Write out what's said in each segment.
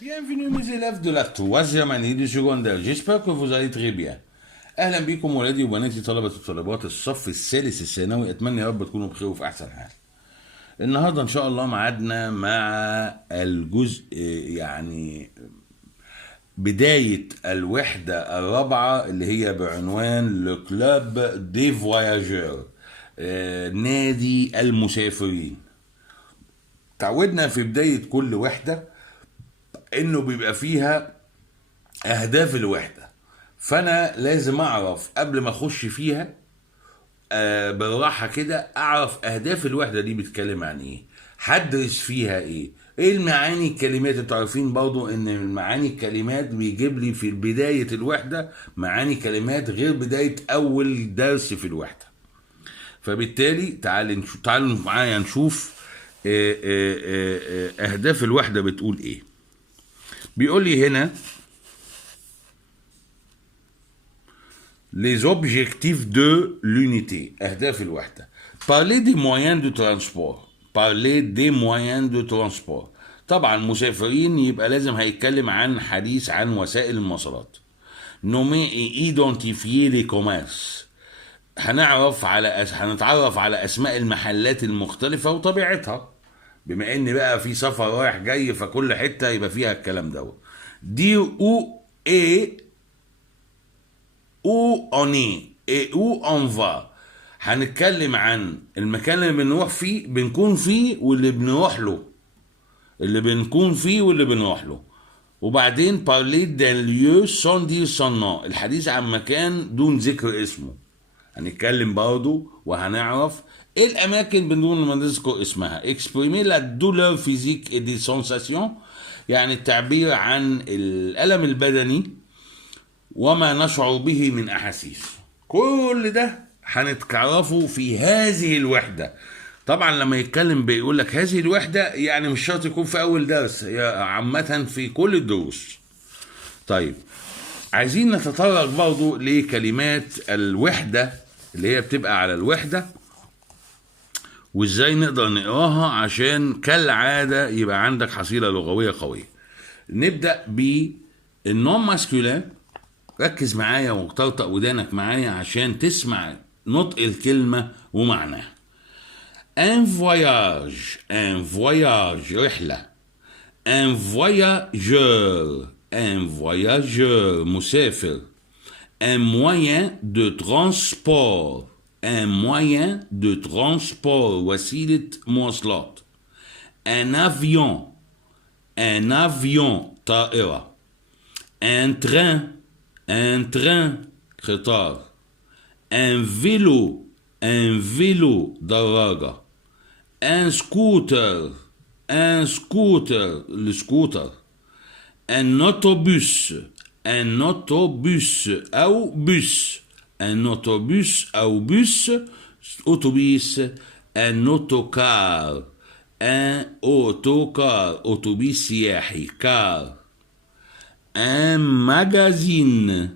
Bienvenue mes élèves de la troisième année du secondaire. J'espère que vous allez très bien. اهلا بيكم ولادي وبناتي طلبه وطالبات الصف الثالث الثانوي، اتمنى يا رب تكونوا بخير وفي احسن حال. النهارده ان شاء الله ميعادنا مع الجزء يعني بدايه الوحده الرابعه اللي هي بعنوان لو كلوب دي فواياجور، نادي المسافرين. تعودنا في بدايه كل وحده انه بيبقى فيها اهداف الوحده، فانا لازم اعرف قبل ما اخش فيها بالراحه كده، اعرف اهداف الوحده دي بتتكلم عن ايه، هدرس فيها ايه المعاني الكلمات. انتوا عارفين برضو ان معاني الكلمات بيجيب لي في بدايه الوحده معاني كلمات غير بدايه اول درس في الوحده. فبالتالي تعالوا معايا نشوف اهداف الوحده بتقول ايه. بيقول لي هنا les objectifs de l'unité، أهداف الوحدة. Parler des moyens de transport. Parler des moyens de transport. طبعا مسافرين يبقى لازم هيتكلم عن حديث عن وسائل المواصلات. Nommer et identifier les commerces. هنتعرف على أسماء المحلات المختلفة وطبيعتها، بما إن بقى في سفر رايح جاي فكل حتة يبقى فيها الكلام دوت. Dire où est où on est et où on va. هنتكلم عن المكان اللي بنروح فيه، بنكون فيه واللي بنروح له، اللي بنكون فيه واللي بنروح له. وبعدين parler d'un lieu sans dire son nom، الحديث عن مكان دون ذكر اسمه. هنتكلم برضه وهنعرف ايه الاماكن بدون ما نذكر اسمها. exprimer la douleur physique et des sensations، يعني التعبير عن الالم البدني وما نشعر به من احاسيس. كل ده هنتعرفه في هذه الوحده. طبعا لما يتكلم بيقول لك هذه الوحده، يعني مش شرط يكون في اول درس، هي عامه في كل الدروس. طيب عايزين نتطرق برضو لكلمات الوحده اللي هي بتبقى على الوحده، وازاي نقدر نقراها عشان كالعاده يبقى عندك حصيله لغويه قويه. نبدا بالنون ماسكولين. ركز معايا وطرطق ودانك معايا عشان تسمع نطق الكلمة ومعناها. un voyage رحلة. un voyageur مسافر. un moyen de transport وسيلة مواصلات. un avion طائرة. un train قطار. un vélo دراجة. un scooter السكوتر. un autobus أو بس. un autobus أو بس أوتوبيس. un autocar أوتوبيس سياحي كار. un magazine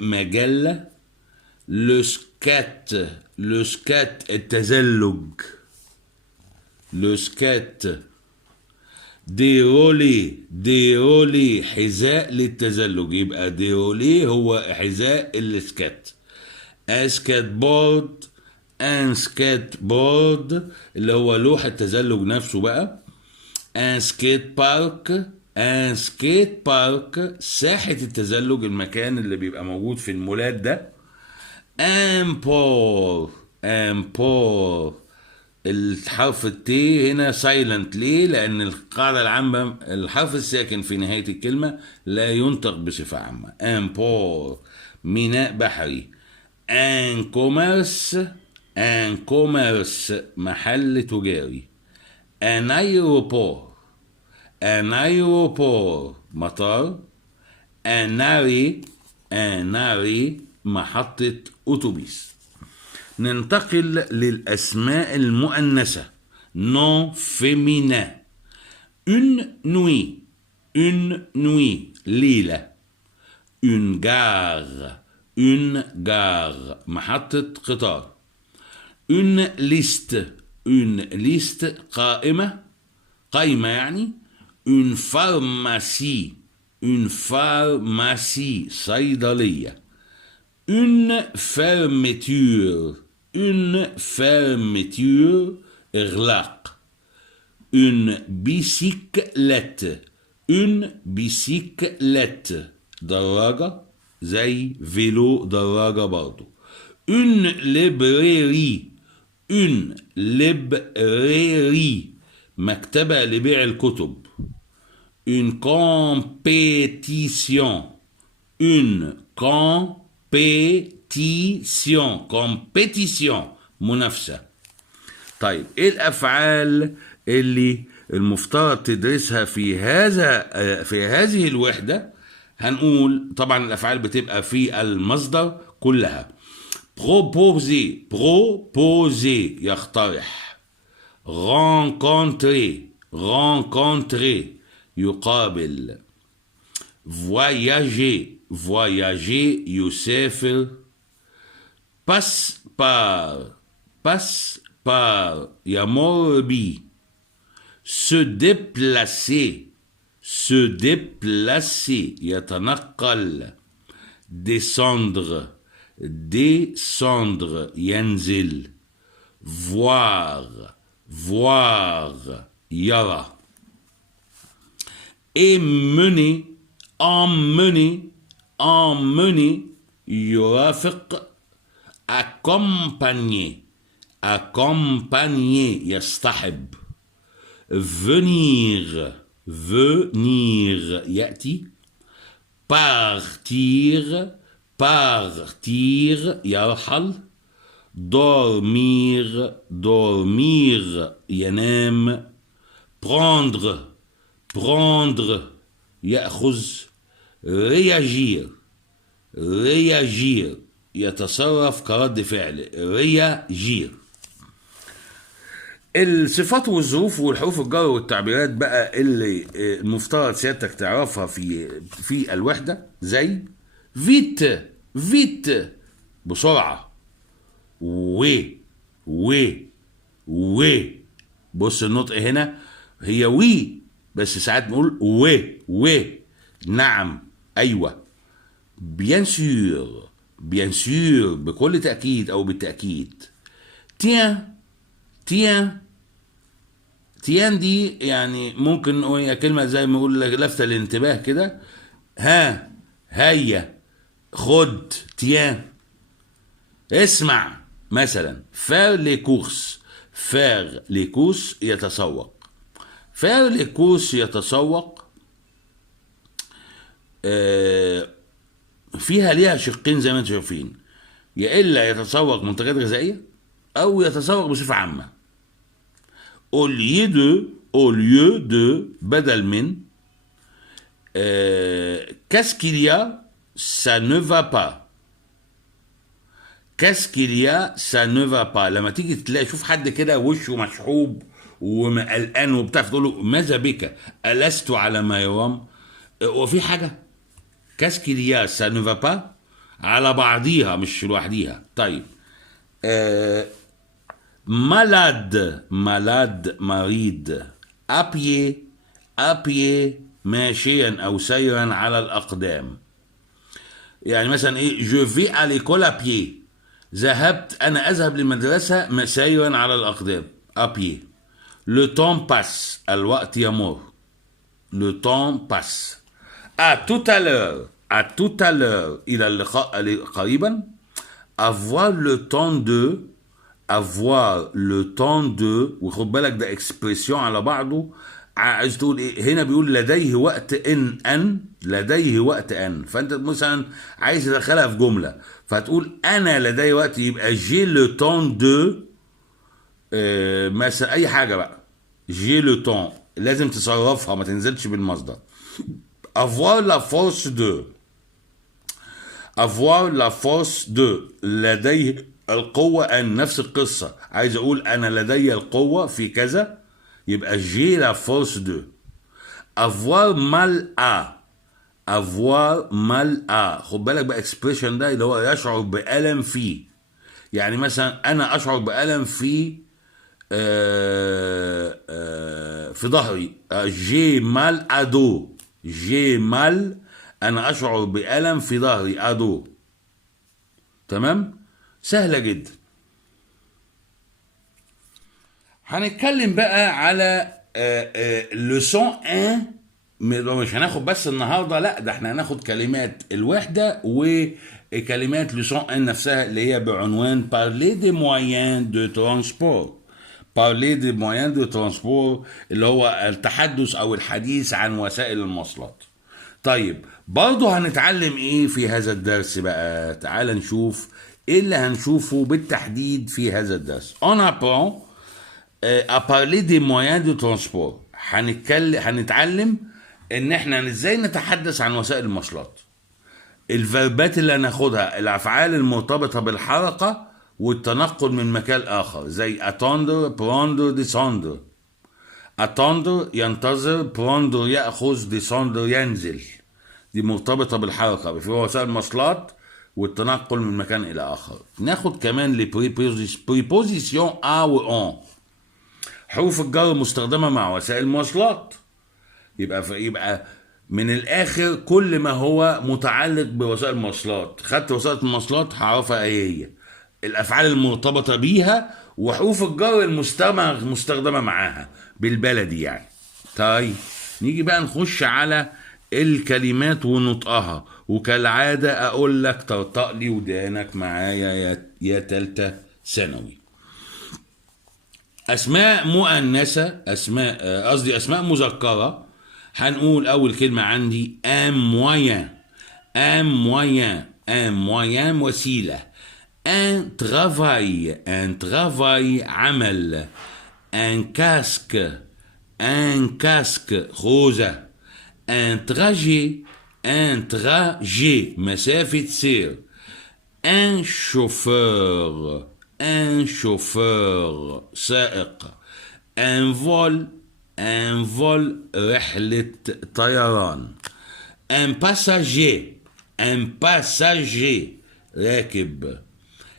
مجلة. le skate التزلج. le skate. ديرولي حذاء للتزلج، يبقى ديرولي هو حذاء السكات. ان سكيت بورد اللي هو لوح التزلج نفسه بقى. ان سكيت بارك ساحة التزلج، المكان اللي بيبقى موجود في المولات ده. امبور الحرف التي هنا سايلنت. ليه؟ لأن القاعدة العامة الحرف الساكن في نهاية الكلمة لا ينطق بصفة عامة. امبور ميناء بحري. ان كوميرس محل تجاري. ان ايروبور مطار. ان ناري محطة أتوبيس. ننتقل للأسماء المؤنثة. نون féminin. une nuit ليلة. une gare محطة قطار. une liste قائمة يعني. une pharmacie, une pharmacie, صيدلية. une fermeture, une fermeture, إغلاق. une bicyclette, une bicyclette، دراجة زي فيلو دراجة برضو. une librairie، une librairie، مكتبة لبيع الكتب. une compétition، une compétition، compétition، منافسة. طيب ايه الافعال اللي المفترض تدرسها في هذه الوحدة؟ هنقول طبعا الافعال بتبقى في المصدر كلها. proposer، proposer يقترح. rencontrer، rencontrer يقابل. voyager، voyager يسافر. passe par، passe par يمر بي. se déplacer، se déplacer يتنقل. descendre، descendre ينزل. voir، voir يرى. emmener، emmener، emmener يرافق. accompagner، accompagner يصطحب. venir، venir يأتي. partir، partir يرحل. dormir، dormir ينام. prendre، prendre يأخذ. réagir، réagir يتصرف كرد فعل. réagir. الصفات والظروف والحروف الجر والتعبيرات بقى اللي المفترض سيادتك تعرفها في الوحدة، زي فيت، فيت بسرعة. و، بص النطق هنا هي وي، بس ساعات نقول و. نعم، ايوه. bien sûr، bien sûr بكل تأكيد او بالتأكيد. tiens، tiens، tiens دي يعني ممكن نقول كلمة زي ما يقول لك لفتة الانتباه كده. ها، هيا، خد. tiens. اسمع مثلا faire les courses، faire les courses يتسوق. faire les courses يتسوق فيها ليها شقين زي ما انتم شايفين، يا الا يتسوق منتجات غذائيه او يتسوق بصفه عامه. au lieu de، au lieu de بدل من. qu'est-ce qu'il y a ça ne va pas. qu'est-ce qu'il y a ça ne va pas، لما تيجي تلاقي شوف حد كده وشه مشحوب وقلقان وبتاع تقول له ماذا بك، ألست على ما يرام، وفي حاجه. qu'est-ce qu'il y a ça ne va pas على بعضيها مش لوحديها. طيب malade، malade مريض. à pied، à pied ماشيا او سيرا على الاقدام. يعني مثلا ايه je vais à l'école à pied، ذهبت، انا اذهب للمدرسه سيرا على الاقدام. à pied. le temps passe، الوقت يمر. le temps passe. à tout à l'heure، à tout à l'heure الى اللقاء قريبا. avoir le temps de، avoir le temps de، وخد بالك ده اكسبريسيون على بعضه. عايز تقول ايه هنا؟ بيقول لديه وقت ان لديه وقت ان، فانت مثلا عايز تدخلها في جمله فتقول انا لدي وقت، يبقى جي لو تون دو مثلا اي حاجه بقى. جي لو تون لازم تصرفها ما تنزلش بالمصدر. avoir la force de، avoir la force de لديه القوة أن، نفس القصة. عايز أقول أنا لدي القوة في كذا، يبقى j'ai la force de. avoir mal à، avoir mal à خد بالك بقى expression ده اللي هو يشعر بألم فيه. يعني مثلا أنا أشعر بألم في في ظهري. جي مال ادو. جي مال، انا اشعر بألم في ظهري. ادو. تمام، سهلة جدا. هنتكلم بقى على لسون 1. مش هناخد بس النهارده، لا ده احنا هناخد كلمات الوحده وكلمات لسون 1 نفسها اللي هي بعنوان parler des moyens de transport. parler des moyens de transport اللي هو التحدث او الحديث عن وسائل المواصلات. طيب برضه هنتعلم ايه في هذا الدرس بقى؟ تعال نشوف ايه اللي هنشوفه بالتحديد في هذا الدرس. On apprend à parler des moyens de transport. هنتعلم ان احنا ازاي نتحدث عن وسائل المواصلات. الفيربات اللي هناخدها الافعال المرتبطه بالحركه والتنقل من مكان اخر، زي attendre prendre descendre. attendre ينتظر، prendre ياخذ، descendre ينزل. دي مرتبطه بالحركه في وسائل المواصلات والتنقل من مكان الى اخر. ناخد كمان لي preposition à و on. حروف الجر مستخدمه مع وسائل المواصلات. يبقى من الاخر كل ما هو متعلق بوسائل المواصلات، خدت وسائل المواصلات هعرفها ايه هي، الافعال المرتبطه بيها وحروف الجر المستخدمه معاها بالبلدي يعني. طيب نيجي بقى نخش على الكلمات ونطقها، وكالعاده اقول لك طرطق لي ودانك معايا يا تالتة ثانوي. اسماء مؤنثه، اسماء مذكره. هنقول اول كلمه عندي un moyen. un moyen. un moyen وسيله. un travail. un travail عمل. un casque. un casque خوذه. un trajet. un trajet مسافه سير. un chauffeur. un chauffeur سائق. un vol. un vol رحلة طيران. un passager. un passager راكب.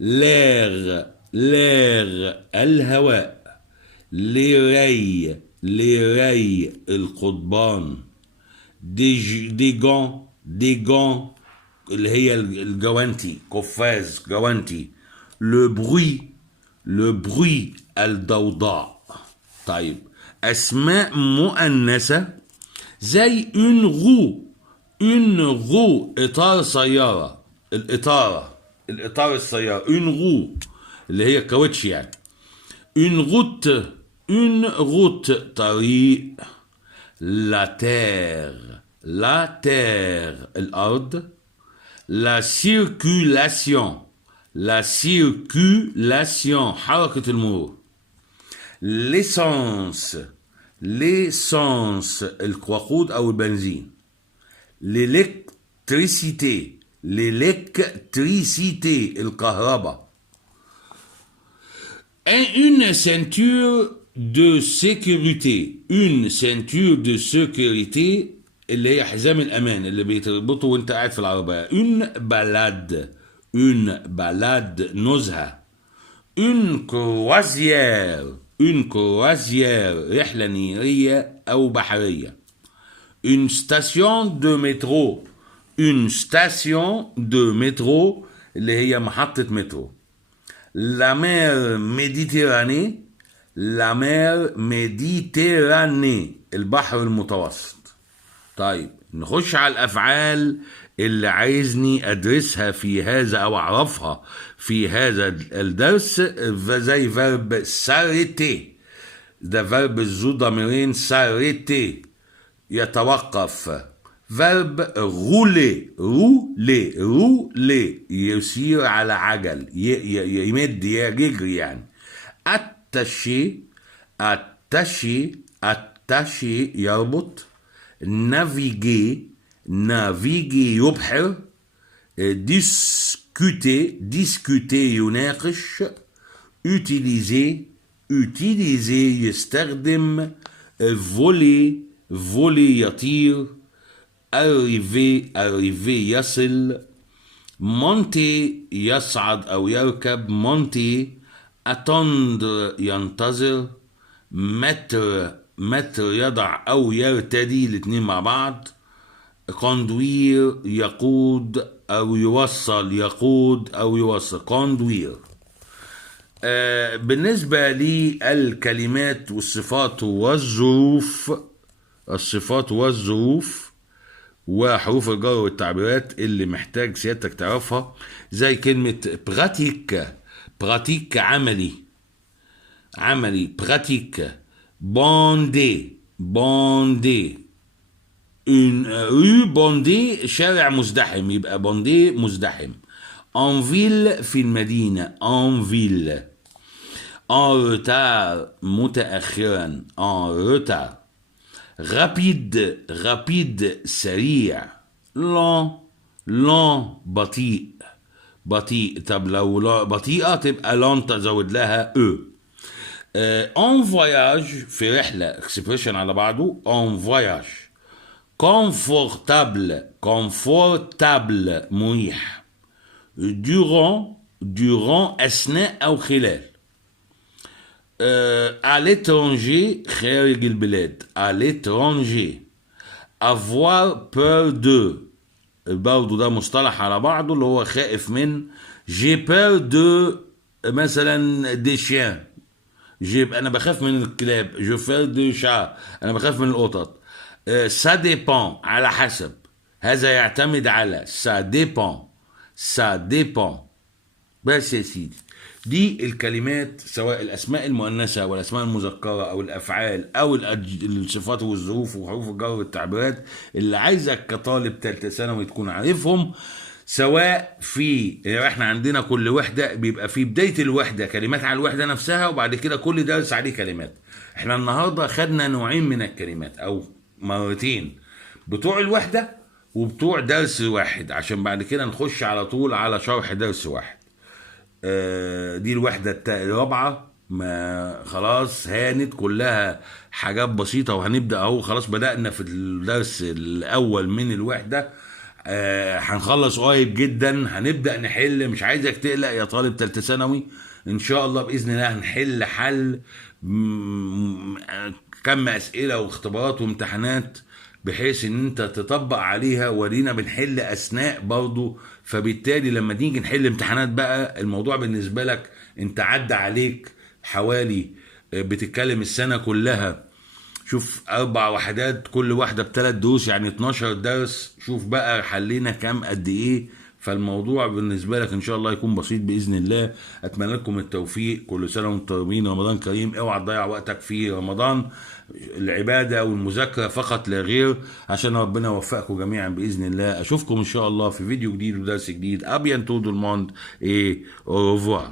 l'air. l'air الهواء. les rails. les rails القضبان. des gants. des gants اللي هي الجوانتي، قفاز جوانتي. le bruit. le bruit الضوضاء. طيب أسماء مؤنثة زي une roue. une roue إطار سيارة، الإطار السيارة une roue اللي هي الكاوتش يعني. une route. une route طريق. la terre. la terre الأرض. la circulation. la circulation حركة المرور. l'essence. l'essence الوقود أو البنزين. l'électricité. l'électricité الكهرباء. une ceinture de sécurité. une ceinture de sécurité اللي هي حزام الأمان اللي بيتربطه وانت قاعد في العربية. une balade. une balade نزهة. une croisière. une croisière رحلة نيرية أو بحرية. une station de métro. une station de métro اللي هي محطة مترو. la mer Méditerranée. la mer Méditerranée البحر المتوسط. طيب نخش على الأفعال اللي عايزني أدرسها في هذا أو أعرفها في هذا الدرس، زي فيرب s'arrêter. ده فيرب ذو ضميرين s'arrêter يتوقف. فيرب rouler. rouler. rouler يسير على عجل، يمد يجري يعني. attacher. attacher. attacher يربط. naviguer. naviguer يبحر. discuter. discuter يناقش. utiliser. utiliser يستخدم. voler. voler يطير. arriver. arriver يصل. monter يصعد أو يركب. monter. attendre ينتظر. mettre. متر يضع أو يرتدي، الاتنين مع بعض. كوندوير يقود أو يوصل، يقود أو يوصل، كوندوير. بالنسبة للكلمات والصفات والظروف، الصفات والظروف وحروف الجر والتعبيرات اللي محتاج سيادتك تعرفها، زي كلمة براتيك، براتيك عملي، عملي، براتيك. بوندي، بوندي، une rue بوندي شارع مزدحم، يبقى بوندي مزدحم. en ville في المدينة، en ville. en retard متأخرا، en retard. rapide، rapide سريع. lent، lent بطيء، بطيء. طب لو بطيئة تبقى lent تزود لها e. en voyage في رحلة، expression على بعضه، en voyage. confortable، confortable مريح. durant، durant أثناء أو خلال. à l'étranger خارج البلاد، à l'étranger. avoir peur de برضه ده مصطلح على بعضه اللي هو خائف من. j'ai peur de مثلا des chiens، انا بخاف من الكلاب. je peur de chat، انا بخاف من القطط. ça dépend على حسب، هذا يعتمد على. ça dépend، ça dépend. بس يا سيدي، دي الكلمات سواء الاسماء المؤنثه والاسماء المذكره او الافعال او الصفات والظروف وحروف الجر والتعبيرات اللي عايزك كطالب ثالثه ثانوي تكون عارفهم. سواء في احنا عندنا كل وحده بيبقى في بدايه الوحده كلمات على الوحده نفسها، وبعد كده كل درس عليه كلمات. احنا النهارده خدنا نوعين من الكلمات او مرتين، بتوع الوحده وبتوع درس واحد، عشان بعد كده نخش على طول على شرح درس واحد. دي الوحدة الرابعة، ما خلاص هانت كلها حاجات بسيطة، وهنبدأ اهو خلاص بدأنا في الدرس الأول من الوحدة. هنخلص قريب جدا، هنبدأ نحل. مش عايزك تقلق يا طالب تالتة ثانوي، إن شاء الله بإذن الله هنحل حل كم أسئلة واختبارات وامتحانات بحيث ان انت تطبق عليها، ولينا بنحل اثناء برضو. فبالتالي لما تيجي نحل امتحانات بقى الموضوع بالنسبة لك انت عدى عليك حوالي بتتكلم السنة كلها. شوف 4 وحدات كل واحدة ب3 دروس، يعني 12 درس. شوف بقى حلينا كام قد ايه. فالموضوع بالنسبة لك ان شاء الله يكون بسيط بإذن الله. اتمنى لكم التوفيق، كل سنة وانتم طيبين، رمضان كريم. اوعى تضيع وقتك في رمضان العبادة والمذاكرة فقط لا غير، عشان ربنا يوفقكم جميعا بإذن الله. اشوفكم ان شاء الله في فيديو جديد ودرس جديد. ابيان تو دو الموند اي او ريفوار.